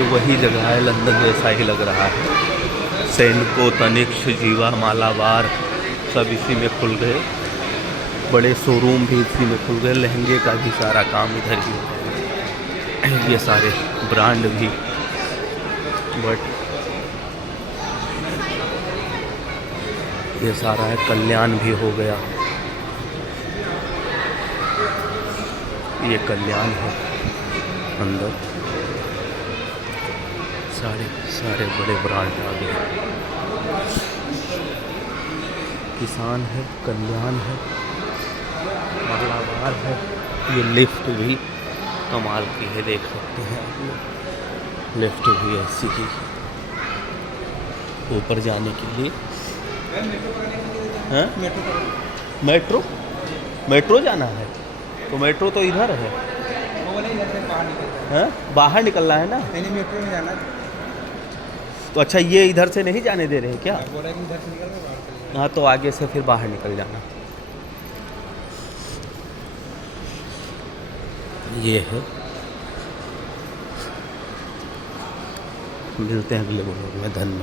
ये वही जगह है, लंदन जैसा ही लग रहा है। सैनिको, तनिष्क, जीवा, मालाबार सब इसी में खुल गए। बड़े शोरूम भी इसी में खुल गए। लहंगे का भी सारा काम इधर ही है। ये सारे ब्रांड भी, बट ये सारा है। कल्याण भी हो गया, ये कल्याण है अंदर। सारे सारे बड़े ब्रांड आ गए। किसान है, कल्याण है, मालाबार है। ये लिफ्ट भी कमाल की है, देख सकते हैं आप लोग। लिफ्ट भी ऐसी ही ऊपर जाने के लिए। हाँ? मेट्रो मेट्रो जाना है तो मेट्रो तो इधर है। हाँ? बाहर निकलना है ना। नहीं, मेट्रो में जाना। तो अच्छा, ये इधर से नहीं जाने दे रहे हैं क्या? बोला कि इधर से निकल के बाहर चले जाओ। हाँ, तो आगे से फिर बाहर निकल जाना। ये है। मिलते हैं अगले ब्लॉग में। धन्यवाद।